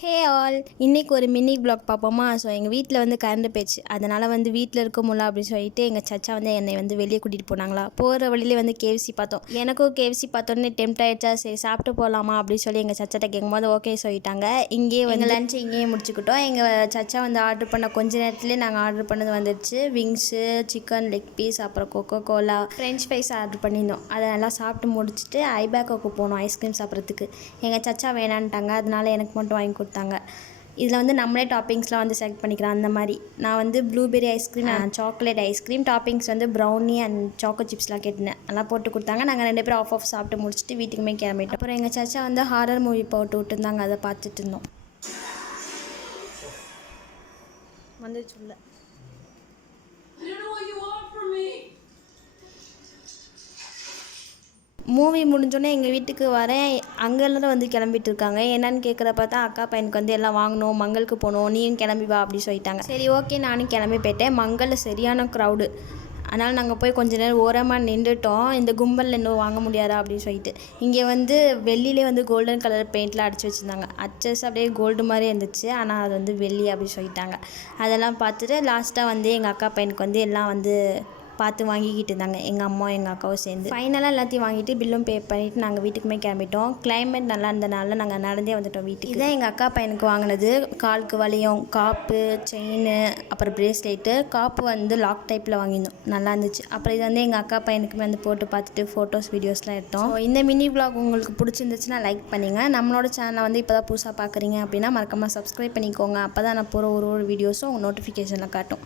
Hey all, இன்றைக்கி ஒரு mini vlog பார்ப்போமா. ஸோ எங்கள் வீட்டில் வந்து கரண்ட் போயிடுச்சு. அதனால் வந்து வீட்டில் இருக்க முடியல அப்படின்னு சொல்லிட்டு எங்கள் சச்சா வந்து என்னை வந்து வெளியே கூட்டிகிட்டு போனாங்களா. போகிற வழியிலே வந்து கேஎஃப்சி பார்த்தோம். எனக்கும் கேஎஃப்சி பார்த்தோன்னே டெம்ட் ஆகிடுச்சா, சரி சாப்பிட்டு போகலாமா அப்படின்னு சொல்லி எங்கள் சச்சாட்ட கேட்கும்போது ஓகே சொல்லிட்டாங்க. இங்கேயே வந்து லஞ்ச் இங்கேயே முடிச்சுக்கிட்டோம். எங்கள் சச்சா வந்து ஆர்டர் பண்ண கொஞ்ச நேரத்துலேயே நாங்கள் ஆர்டர் பண்ணது வந்துடுச்சு. விங்ஸு, சிக்கன் லெக் பீஸ், அப்புறம் Coca Cola, French fries order பண்ணியிருந்தோம். அதை நல்லா சாப்பிட்டு முடிச்சுட்டு ஐபேக்கோக்கு போனோம் ஐஸ்கிரீம் சாப்பிட்றதுக்கு. எங்கள் சச்சா வேணான்ட்டாங்க, அதனால எனக்கு மட்டும் வாங்கி கொடுத்தாங்க. இதில் வந்து நம்மளே டாப்பிங்ஸ்லாம் வந்து செலக்ட் பண்ணிக்கலாம். அந்த மாதிரி நான் வந்து blueberry ice cream, chocolate ice cream, toppings வந்து ப்ரௌனி அண்ட் சாக்கோ சிப்ஸ்லாம் கேட்டிருந்தேன். அதெல்லாம் போட்டு கொடுத்தாங்க. நாங்கள் 2 பேரும் ஆஃப் சாப்பிட்டு முடிச்சுட்டு வீட்டுக்குமே கிளம்பிட்டோம். அப்புறம் எங்கள் சச்சா வந்து ஹாரர் மூவி போட்டு விட்டுருந்தாங்க, அதை பார்த்துட்டு இருந்தோம். வந்துச்சு உள்ள. மூவி முடிஞ்சோடனே எங்கள் வீட்டுக்கு வரேன். அங்கே எல்லாரும் வந்து கிளம்பிட்டு இருக்காங்க. என்னன்னு கேட்குற பார்த்தா அக்கா பையனுக்கு வந்து எல்லாம் வாங்கணும், மங்களுக்கு போகணும், நீயும் கிளம்பி வா அப்படி சொல்லிட்டாங்க. சரி ஓகே, நானும் கிளம்பி போயிட்டேன். மங்களில் சரியான க்ரௌடு. அதனால் நாங்கள் போய் கொஞ்ச நேரம் ஓரமாக நின்றுட்டோம். இந்த கும்பலில் இன்னும் வாங்க முடியாதா அப்படின்னு சொல்லிட்டு. இங்கே வந்து வெள்ளிலே வந்து கோல்டன் கலர் பெயிண்ட்லாம் அடித்து வச்சுருந்தாங்க. அச்சஸ் அப்படியே கோல்டு மாதிரி இருந்துச்சு, ஆனால் அது வந்து வெள்ளி அப்படி சொல்லிட்டாங்க. அதெல்லாம் பார்த்துட்டு லாஸ்ட்டாக வந்து எங்கள் அக்கா பையனுக்கு வந்து எல்லாம் வந்து பார்த்து வாங்கிக்கிட்டு இருந்தாங்க, எங்கள் அம்மா எங்கள் அக்காவும் சேர்ந்து. ஃபைனலாக எல்லாத்தையும் வாங்கிட்டு பில்லும் பே பண்ணிவிட்டு நாங்கள் வீட்டுக்குமே கிளம்பிட்டோம். கிளைமேட் நல்லா இருந்தனால நாங்கள் நடந்தே வந்துட்டோம் வீட்டுக்கு. இதான் எங்கள் அக்கா பையனுக்கு வாங்கினது. காலுக்கு வளையம், காப்பு, செயின், அப்புறம் ப்ரேஸ்லெட்டு. காப்பு வந்து லாக் டைப்பில் வாங்கியிருந்தோம், நல்லா இருந்துச்சு. அப்புறம் இது வந்து எங்கள் அக்கா பையனுக்குமே வந்து போட்டு பார்த்துட்டு ஃபோட்டோஸ் வீடியோஸ்லாம் எடுத்தோம். இந்த மினி வ்ளாக் உங்களுக்கு பிடிச்சிருந்துச்சுன்னா லைக் பண்ணுங்க. நம்மளோட சேனலை வந்து இப்போ தான் புதுசாக பார்க்குறீங்க அப்படின்னா மறக்காமல் சப்ஸ்கிரைப் பண்ணிக்கோங்க. அப்போ தான் நான் போகிற ஒரு வீடியோஸும் உங்கள் நோட்டிஃபிகேஷனில் காட்டும்.